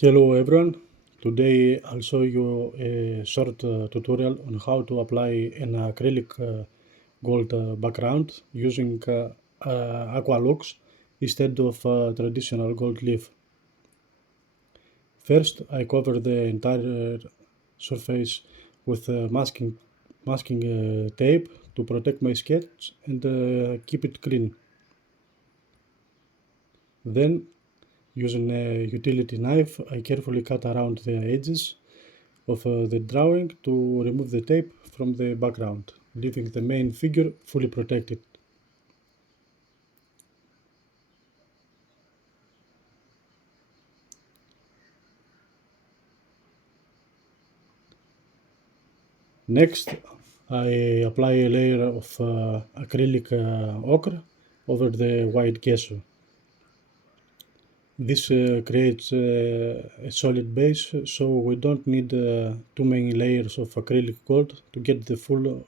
Hello everyone, today I'll show you a short tutorial on how to apply an acrylic gold background using Aqualux instead of traditional gold leaf. First, I cover the entire surface with masking tape to protect my sketch and keep it clean. Then, using a utility knife, I carefully cut around the edges of the drawing to remove the tape from the background, leaving the main figure fully protected. Next, I apply a layer of acrylic ochre over the white gesso. This creates a solid base, so we don't need too many layers of acrylic gold to get the full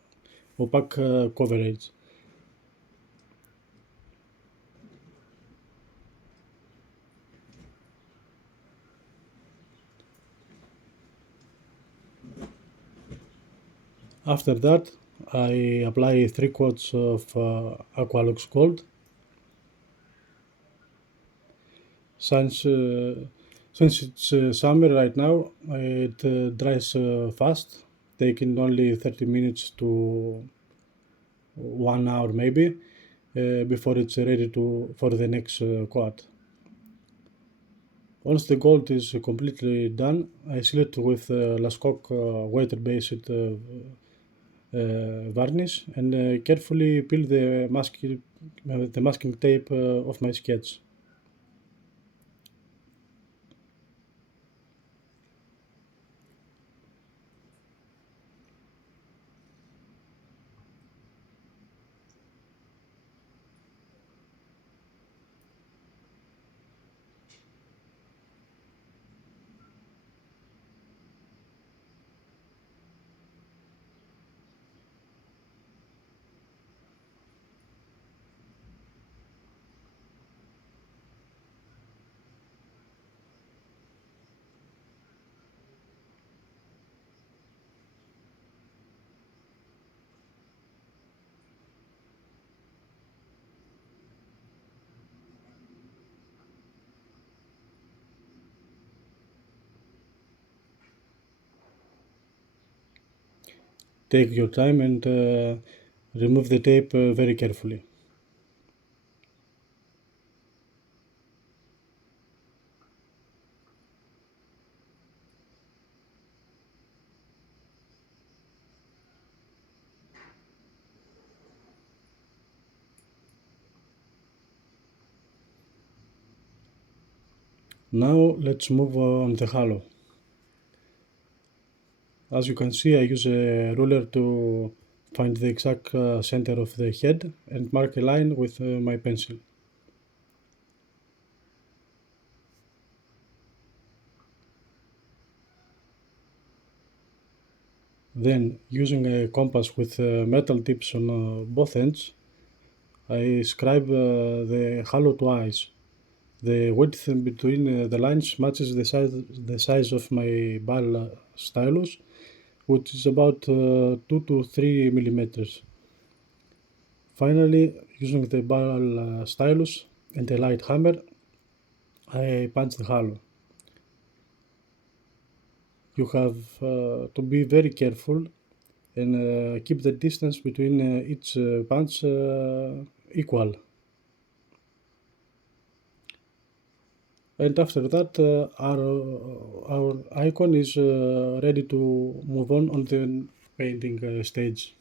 opaque coverage. After that, I apply 3 coats of Aqualux Gold. Since it's summer right now, it dries fast, taking only 30 minutes to 1 hour maybe before it's ready for the next coat. Once the gold is completely done, I seal it with Lascaux water-based varnish and carefully peel the masking tape off my sketch. Take your time and remove the tape very carefully. Now let's move on the halo. As you can see, I use a ruler to find the exact center of the head and mark a line with my pencil. Then, using a compass with metal tips on both ends, I scribe the halo twice. The width between the lines matches the size of my ball stylus, which is about 2 to 3 millimeters. Finally, using the ball stylus and a light hammer, I punch the halo. You have to be very careful and keep the distance between each punch equal. And after that, our icon is ready to move on the painting stage.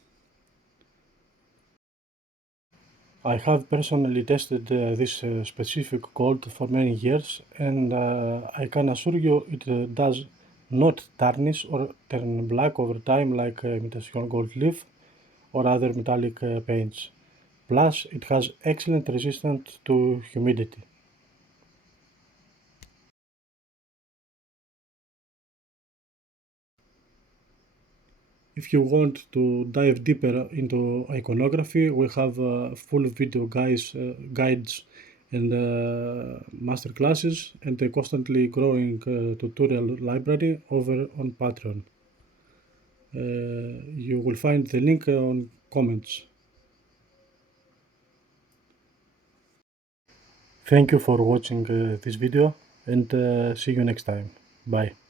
I have personally tested this specific gold for many years, and I can assure you it does not tarnish or turn black over time like imitation gold leaf or other metallic paints. Plus, it has excellent resistance to humidity. If you want to dive deeper into iconography, we have full video guides and master classes and a constantly growing tutorial library over on Patreon. You will find the link on comments. Thank you for watching this video and see you next time. Bye.